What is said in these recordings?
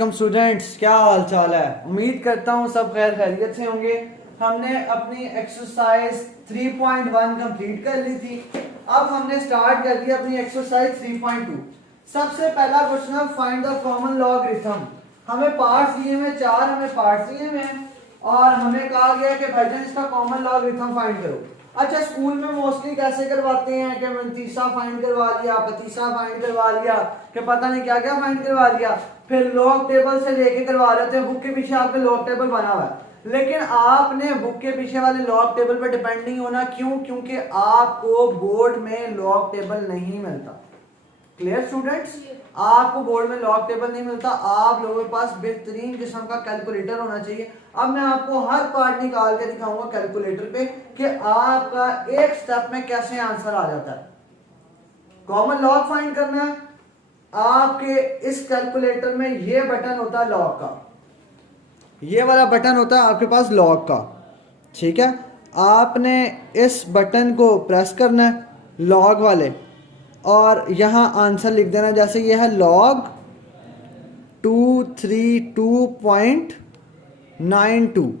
वालेकुम स्टूडेंट्स, क्या हाल चाल है। उम्मीद करता हूँ सब खैर खैरियत से होंगे। हमने अपनी एक्सरसाइज 3.1 कंप्लीट कर ली थी। अब हमने स्टार्ट कर दिया अपनी एक्सरसाइज 3.2। सबसे पहला क्वेश्चन है फाइंड द कॉमन लॉगरिथम। हमें पार्ट्स दिए हुए चार, हमें पार्ट्स दिए हुए हैं और हमें कहा गया कि भाईजान इसका कॉमन लॉगरिथम फाइंड करो। अच्छा, स्कूल में मोस्टली कैसे करवाते हैं कि तीसरा फाइंड करवा लिया, तीसरा फाइंड करवा लिया, कि पता नहीं क्या क्या फाइंड करवा लिया, फिर लॉग टेबल से लेके करवा लेते हैं। बुक के पीछे आपके लॉग टेबल बना हुआ है, लेकिन आपने बुक के पीछे वाले लॉग टेबल पर डिपेंड नहीं होना। क्यों? क्योंकि आपको बोर्ड में लॉग टेबल नहीं मिलता। Clear students? आपको बोर्ड में लॉग टेबल नहीं मिलता। आप लोगों के पास बेहतरीन किस्म का कैलकुलेटर होना चाहिए। अब मैं आपको हर पार्ट निकाल के दिखाऊंगा कैलकुलेटर पे कि आपका एक स्टेप में कैसे आंसर आ जाता है। कॉमन लॉग फाइंड करना है आपके इस कैलकुलेटर में। ये बटन होता है लॉग का, ये वाला बटन होता है आपके पास लॉग का। ठीक है, आपने इस बटन को प्रेस करना है लॉग वाले और यहां आंसर लिख देना। जैसे ये है लॉग 232.92,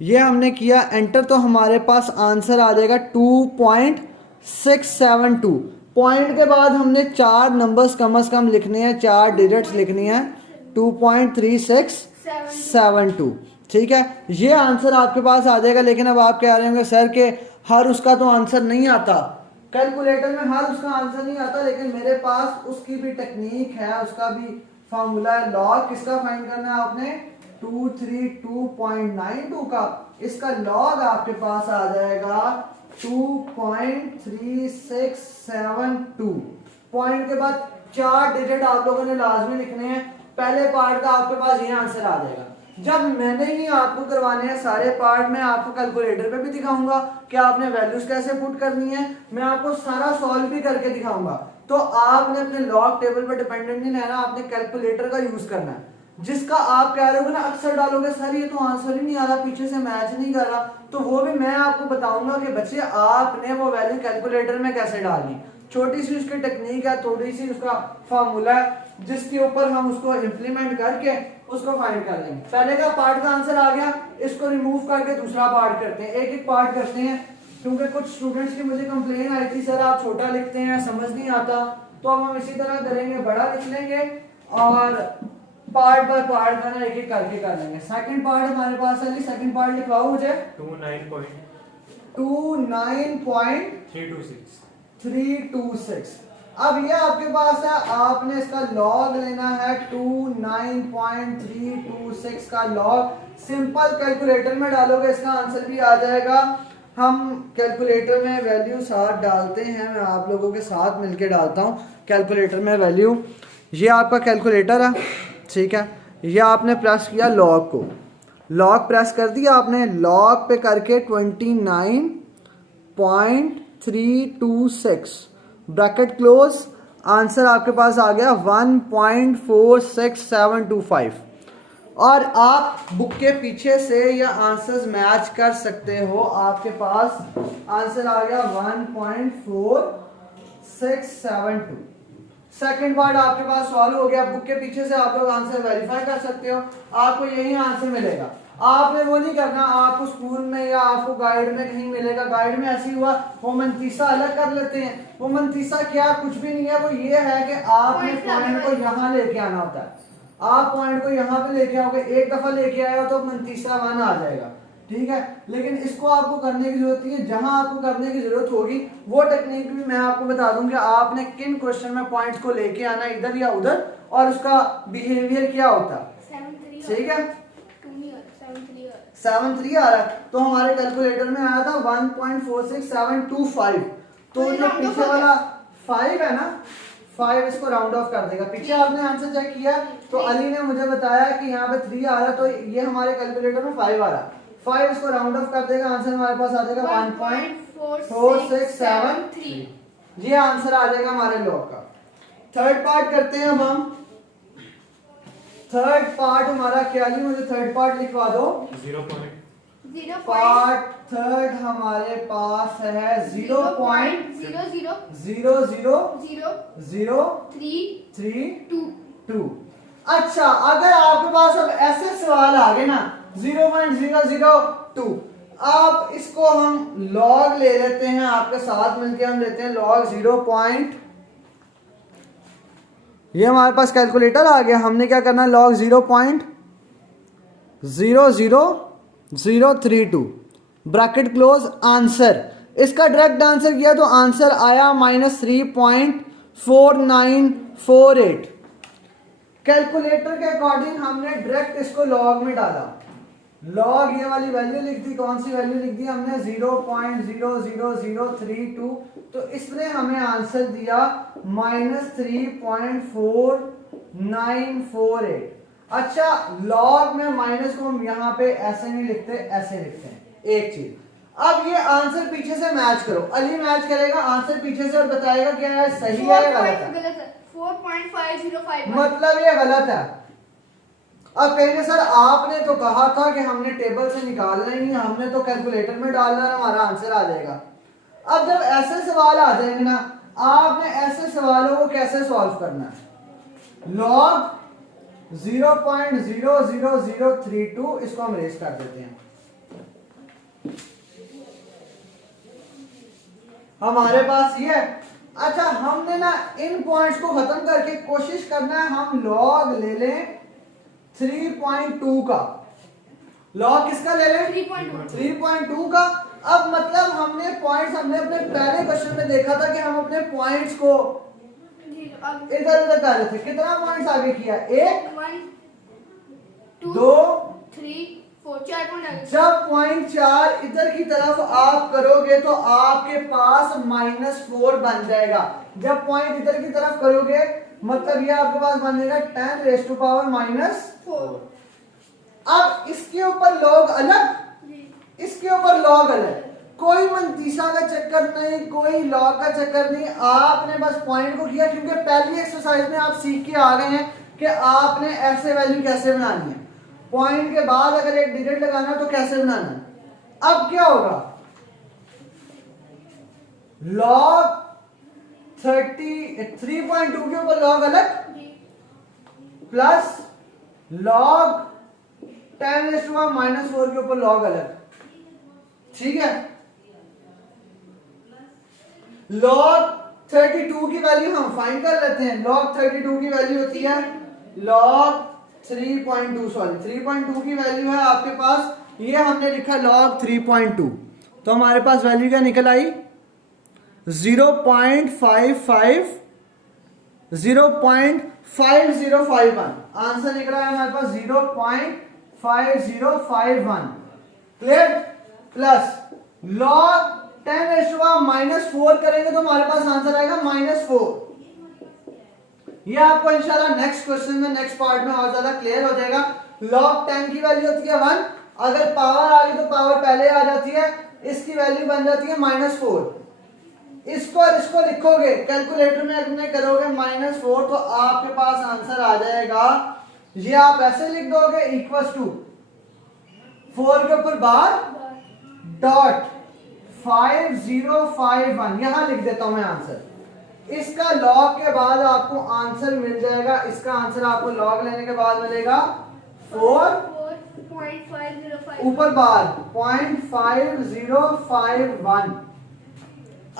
ये हमने किया एंटर, तो हमारे पास आंसर आ जाएगा 2.672। पॉइंट के बाद हमने चार नंबर्स कम से कम लिखने हैं, चार डिजिट्स लिखनी है, 2.3672। ठीक है, ये आंसर आपके पास आ जाएगा। लेकिन अब आप कह रहे होंगे सर के हर उसका तो आंसर नहीं आता, कैलकुलेटर में हर उसका आंसर नहीं आता, लेकिन मेरे पास उसकी भी टेक्निक है, उसका भी फॉर्मूला है। लॉग किसका फाइंड करना है आपने? 232.92 का। इसका लॉग आपके पास आ जाएगा 2.3672। पॉइंट के बाद चार डिजिट आप लोगों ने लाजमी लिखने हैं। पहले पार्ट का आपके पास ये आंसर आ जाएगा। जब मैंने ही आपको करवाने हैं सारे पार्ट, मैं आपको कैलकुलेटर पे भी दिखाऊंगा कि आपने वैल्यूज कैसे पुट करनी है, मैं आपको सारा सॉल्व भी करके दिखाऊंगा। तो आपने अपने लॉग टेबल पर डिपेंडेंट नहीं रहना, आपने कैलकुलेटर का यूज करना है। जिसका आप कह रहे हो ना अक्सर डालोगे सर ये तो आंसर ही नहीं आ रहा, पीछे से मैच नहीं कर रहा, तो वो भी मैं आपको बताऊंगा कि बच्चे आपने वो वैल्यू कैलकुलेटर में कैसे डालनी। छोटी सी उसकी टेक्निक है, थोड़ी सी उसका फॉर्मूला है, जिसके ऊपर हम उसको इंप्लीमेंट करके उसको फाइंड कर लेंगे। पहले का पार्ट का आंसर आ गया, इसको रिमूव करके दूसरा पार्ट करते हैं। एक एक पार्ट करते हैं, क्योंकि कुछ स्टूडेंट्स की मुझे कंप्लेन आई थी सर आप छोटा लिखते हैं, समझ नहीं आता। तो अब हम इसी तरह करेंगे, बड़ा लिख लेंगे और पार्ट बाय पार्ट का ना एक एक करके कर लेंगे। सेकंड पार्ट हमारे पास है, सेकंड पार्ट लिखवाओ मुझे। 29.326। अब ये आपके पास है, आपने इसका लॉग लेना है 29.326 का लॉग। सिंपल कैलकुलेटर में डालोगे इसका आंसर भी आ जाएगा। हम कैलकुलेटर में वैल्यू साथ डालते हैं, मैं आप लोगों के साथ मिलके डालता हूँ कैलकुलेटर में वैल्यू। ये आपका कैलकुलेटर है, ठीक है। ये आपने प्रेस किया लॉग को, लॉग प्रेस कर दिया आपने, लॉग पे करके 29.326 ब्रैकेट क्लोज, आंसर आपके पास आ गया 1.46725। और आप बुक के पीछे से या आंसर्स मैच कर सकते हो, आपके पास आंसर आ गया 1.4672। सेकंड पार्ट आपके पास सॉल्व हो गया। बुक के पीछे से आप लोग आंसर वेरीफाई कर सकते हो, आपको यही आंसर मिलेगा। आपने वो नहीं करना, आपको स्कूल में या आपको गाइड में कहीं मिलेगा, गाइड में ऐसे हुआ वो मंतीसा अलग कर लेते हैं। वो मंतीसा क्या, कुछ भी नहीं है, वो ये है कि आपने पॉइंट को यहाँ लेके आना होता है। आप पॉइंट को यहाँ पे लेके आओगे, एक दफा लेके आए हो तो मंतीसा वन आ जाएगा, ठीक है। लेकिन इसको आपको करने की जरूरत है, जहां आपको करने की जरूरत होगी वो टेक्निक भी मैं आपको बता दूंगा। आपने किन क्वेश्चन में पॉइंट्स को लेके आना इधर या उधर और उसका बिहेवियर क्या होता है, ठीक है। 7.3 आ रहा है, तो हमारे कैलकुलेटर में आया था 1.46725। तो जो पीछे वाला 5 है ना, 5 इसको राउंड ऑफ कर देगा। पीछे आपने आंसर चेक किया तो अली ने मुझे बताया कि यहाँ पे 3 आ रहा है, तो ये हमारे कैलकुलेटर में 5 आ रहा है। 5 इसको राउंड ऑफ कर देगा, आंसर हमारे पास आ जाएगा 1.4673। ये आंसर आ जाएगा हमारे लॉग का। थर्ड पार्ट करते हैं अब हम। थर्ड पार्ट हमारा क्या है, मुझे थर्ड पार्ट लिखवा दो। पार्ट थर्ड हमारे पास है 0.0000332। अच्छा, अगर आपके पास अब ऐसे सवाल आ गए ना 0.002, आप इसको हम लॉग ले लेते हैं, आपके साथ मिलके हम लेते हैं लॉग 0. ये हमारे पास कैलकुलेटर आ गया, हमने क्या करना है लॉग 0.00032 ब्रैकेट क्लोज आंसर। इसका डायरेक्ट आंसर किया तो आंसर आया -3.4948। कैलकुलेटर के अकॉर्डिंग हमने डायरेक्ट इसको लॉग में डाला, लॉग ये वाली वैल्यू लिख दी, कौन सी वैल्यू लिख दी हमने 0.00032, तो इसने हमें आंसर दिया -3.4948। अच्छा, लॉग में माइनस को हम यहाँ पे ऐसे नहीं लिखते, ऐसे लिखते हैं। एक चीज, अब ये आंसर पीछे से मैच करो, अली मैच करेगा आंसर पीछे से और बताएगा क्या है, सही है या गलत है। 4.5051 मतलब ये गलत है। अब कहेंगे सर आपने तो कहा था कि हमने टेबल से निकालना ही नहीं, हमने तो कैलकुलेटर में डालना है, हमारा आंसर आ जाएगा। अब जब ऐसे सवाल आ जाएंगे ना, आपने ऐसे सवालों को कैसे सॉल्व करना है, लॉग 0.00032 इसको हम रेस कर देते हैं। हमारे पास ये है। अच्छा, हमने ना इन पॉइंट्स को खत्म करके कोशिश करना है हम लॉग ले लें 3.2 का। लॉग किसका ले लें 3.2 का। अब मतलब हमने पॉइंट्स, हमने अपने पहले क्वेश्चन में देखा था कि हम अपने पॉइंट्स को इधर उधर कर रहे थे। कितना पॉइंट्स आगे किया, 1 2 3 4 4 पॉइंट आगे। जब पॉइंट 4 इधर की तरफ आप करोगे तो आपके पास -4 बन जाएगा। जब पॉइंट इधर की तरफ करोगे मतलब ये आपके पास बन जाएगा 10⁻⁻⁴। अब इसके ऊपर लॉग अलग, इसके ऊपर लॉग अलग, कोई मंतीसा का चक्कर नहीं, कोई लॉग का चक्कर नहीं। आपने बस पॉइंट को किया, क्योंकि पहली एक्सरसाइज में आप सीख के आ गए हैं कि आपने ऐसे वैल्यू कैसे बनानी है। पॉइंट के बाद अगर एक डिजिट लगाना तो कैसे बनाना है। अब क्या होगा, लॉग 3.2 के ऊपर लॉग अलग प्लस लॉग 10⁻⁻⁴ के ऊपर लॉग अलग, ठीक है। लॉग 32 की वैल्यू हम फाइंड कर लेते हैं। लॉग 32 की वैल्यू होती है लॉग 3.2, सॉरी 3.2 की वैल्यू है आपके पास, ये हमने लिखा लॉग 3.2, तो हमारे पास वैल्यू क्या निकल आई 0.5051। आंसर निकला है हमारे पास 0.5051, क्लियर। प्लस लॉग 10⁻⁻⁴ करेंगे तो हमारे पास आंसर आएगा -4। ये आपको इंशाल्लाह नेक्स्ट क्वेश्चन में, नेक्स्ट पार्ट में और ज्यादा क्लियर हो जाएगा। लॉग 10 की वैल्यू होती है 1, अगर पावर आ गई तो पावर पहले आ जाती है, इसकी वैल्यू बन जाती है -4। इसको और इसको लिखोगे कैलकुलेटर में अपने करोगे -4 तो आपके पास आंसर आ जाएगा, ये आप ऐसे लिख दोगे इक्वल्स टू 4 के ऊपर बार डॉट 5051, यहां लिख देता हूं मैं आंसर। इसका लॉग के बाद आपको आंसर मिल जाएगा, इसका आंसर आपको लॉग लेने के बाद मिलेगा 4.5051 ऊपर बार 0.5051,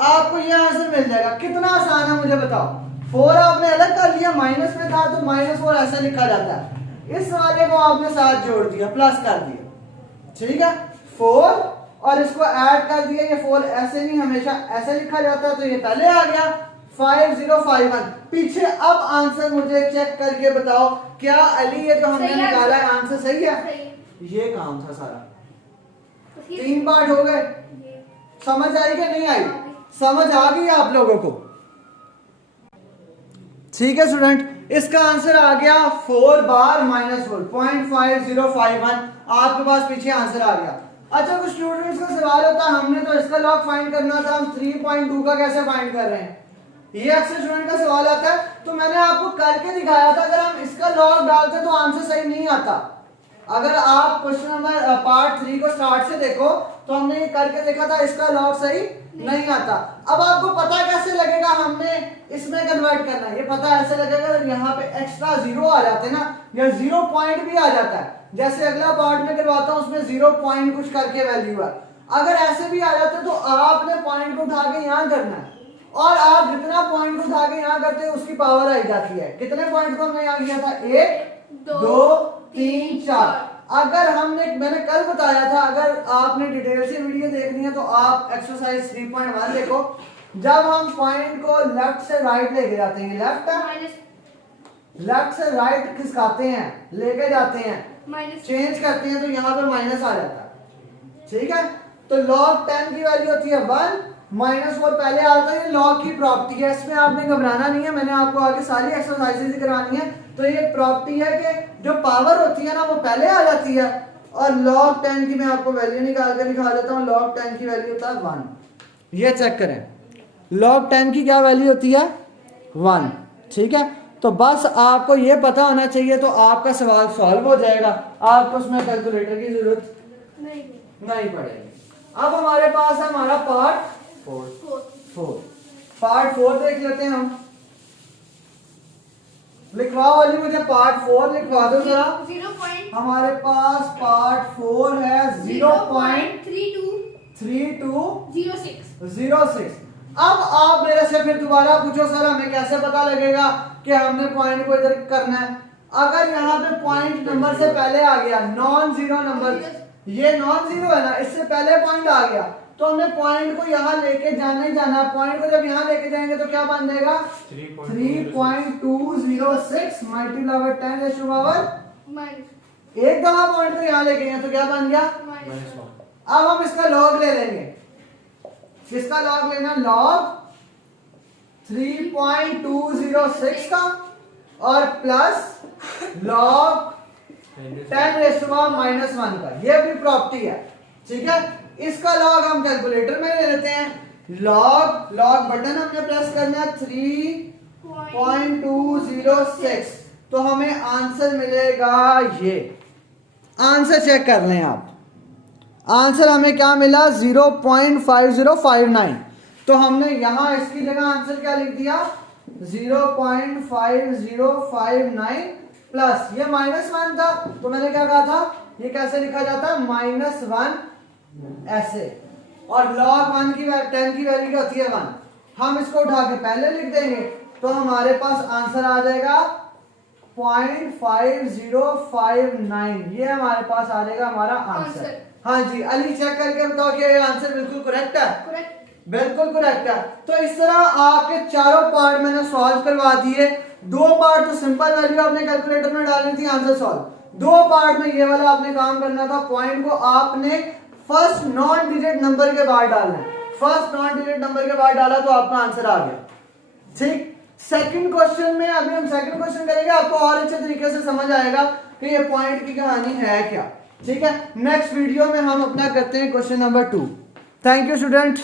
आपको यह आंसर मिल जाएगा। कितना आसान है मुझे बताओ। 4 आपने अलग कर लिया, माइनस में था तो -4 ऐसा लिखा जाता है, इस वाले को आपने साथ जोड़ दिया, प्लस कर दिया, ठीक है 4 और इसको ऐड कर दिया। ये 4 ऐसे नहीं हमेशा ऐसे लिखा जाता है, तो ये पहले आ गया 5051 पीछे। अब आंसर मुझे चेक करके बताओ, क्या अली ये जो हमने निकाला है आंसर सही है? ये काम था सारा। 3 पार्ट हो गए, समझ आई कि नहीं आई? समझ आ गई आप लोगों को? ठीक है स्टूडेंट, इसका आंसर आ गया 4 बार -4 0.5051, आपके पास पीछे आंसर आ गया। अच्छा, कुछ स्टूडेंट्स का सवाल होता है हमने तो इसका लॉग फाइंड करना था, हम 3.2 का कैसे फाइंड कर रहे हैं, ये अक्सर स्टूडेंट का सवाल आता है। तो मैंने आपको करके दिखाया था, अगर हम इसका लॉग डालते तो आंसर सही नहीं आता। अगर आप क्वेश्चन नंबर पार्ट 3 को स्टार्ट से देखो तो हमने ये करके देखा था, इसका लॉग सही नहीं आता। अब आपको पता कैसे लगेगा हमने इसमें कन्वर्ट करना है? ये पता ऐसे लगेगा यहाँ पे एक्स्ट्रा जीरो आ जाते हैं ना, या 0 पॉइंट भी आ जाता है। जैसे अगला पार्ट में करवाता हूँ उसमें 0 पॉइंट कुछ करके वैल्यू है, अगर ऐसे भी आ जाते तो आपने पॉइंट को उठा के यहाँ करना है, और आप जितना पॉइंट को उठा के यहाँ करते हैं उसकी पावर आई जाती है। कितने पॉइंट को हमने यहाँ किया था? 1 2 3 4। अगर मैंने कल बताया था, अगर आपने डिटेल से वीडियो देखनी है तो आप एक्सरसाइज 3.1 देखो। जब हम पॉइंट को लेफ्ट से राइट लेके जाते हैं, लेफ्ट से राइट खिसकाते हैं, लेके जाते हैं, चेंज करते हैं, तो यहाँ पे माइनस आ जाता है। ठीक है, तो log 10 की वैल्यू होती है 1, -4 पहले आता है। ये लॉग की प्रॉपर्टी है, इसमें आपने घबराना नहीं है, मैंने आपको आगे सारी एक्सरसाइजेज करवानी है। तो ये प्रॉपर्टी है कि जो पावर होती है ना वो पहले आ जाती है, और log 10 की मैं आपको वैल्यू निकाल कर दिखा देता हूँ। log 10 की वैल्यू होता है 1। ये चेक करें, log 10 की क्या वैल्यू होती है? 1। ठीक है, तो बस आपको ये पता होना चाहिए, तो आपका सवाल सॉल्व हो जाएगा, आपको उसमें कैलकुलेटर की जरूरत नहीं पड़ेगी। अब हमारे पास है हमारा पार्ट 4। पार्ट 4 देख लेते हैं हम। लिखवाओ वाली, मुझे पार्ट 4 लिखवा दो जरा। हमारे पास पार्ट 4 है 0.3206। अब आप मेरे से फिर दोबारा पूछो, सर हमें कैसे पता लगेगा कि हमने पॉइंट को इधर करना है? अगर यहाँ पे पॉइंट नंबर से पहले आ गया नॉन जीरो नंबर, ये नॉन जीरो है ना, इससे पहले पॉइंट आ गया, तो हमने पॉइंट को यहाँ लेके जाना ही जाना। पॉइंट को जब यहाँ लेके जाएंगे तो क्या बन जाएगा? 3.206 multiply by 10 raise to power. एक दफा पॉइंट को यहाँ लेके गए तो क्या बन गया? अब हम इसका लॉग ले लेंगे। किसका लॉग लेना? लॉग 3.206 का, और plus log 10 raise to power -1 का। ये भी प्रॉपर्टी है। ठीक है, इसका लॉग हम कैलकुलेटर में ले लेते हैं। लॉग बटन हमने प्रेस करना है 3.206, तो हमें आंसर मिलेगा ये। आंसर चेक कर लें आप, आंसर हमें क्या मिला? 0.5059। तो हमने यहां इसकी जगह आंसर क्या लिख दिया? 0.5059 प्लस ये -1 था, तो मैंने क्या कहा था, ये कैसे लिखा जाता है? -1 ऐसे, और log 10 की वैल्यू क्या होती है? 1। हम इसको उठा के पहले लिख देंगे, तो हमारे पास आंसर आ जाएगा 0.5059। ये हमारे पास आ जाएगा हमारा आंसर। हाँ जी, अली चेक करके बताओ कि ये आंसर बिल्कुल करेक्ट है? बिल्कुल करेक्ट है। तो इस तरह आपके चारों पार्ट मैंने सॉल्व करवा दिए। 2 पार्ट तो सिंपल वैल्यू आपने कैलकुलेटर में डालनी थी, आंसर सॉल्व। 2 पार्ट में ये वाला आपने काम करना था, पॉइंट को आपने फर्स्ट नॉन डिजिट नंबर के बाद डालना है। फर्स्ट नॉन डिजिट नंबर के बाद डाला तो आपका आंसर आ गया। ठीक, सेकंड क्वेश्चन में अभी हम सेकंड क्वेश्चन करेंगे, आपको और अच्छे तरीके से समझ आएगा कि ये पॉइंट की कहानी है क्या। ठीक है, नेक्स्ट वीडियो में हम अपना करते हैं question number 2। Thank you student.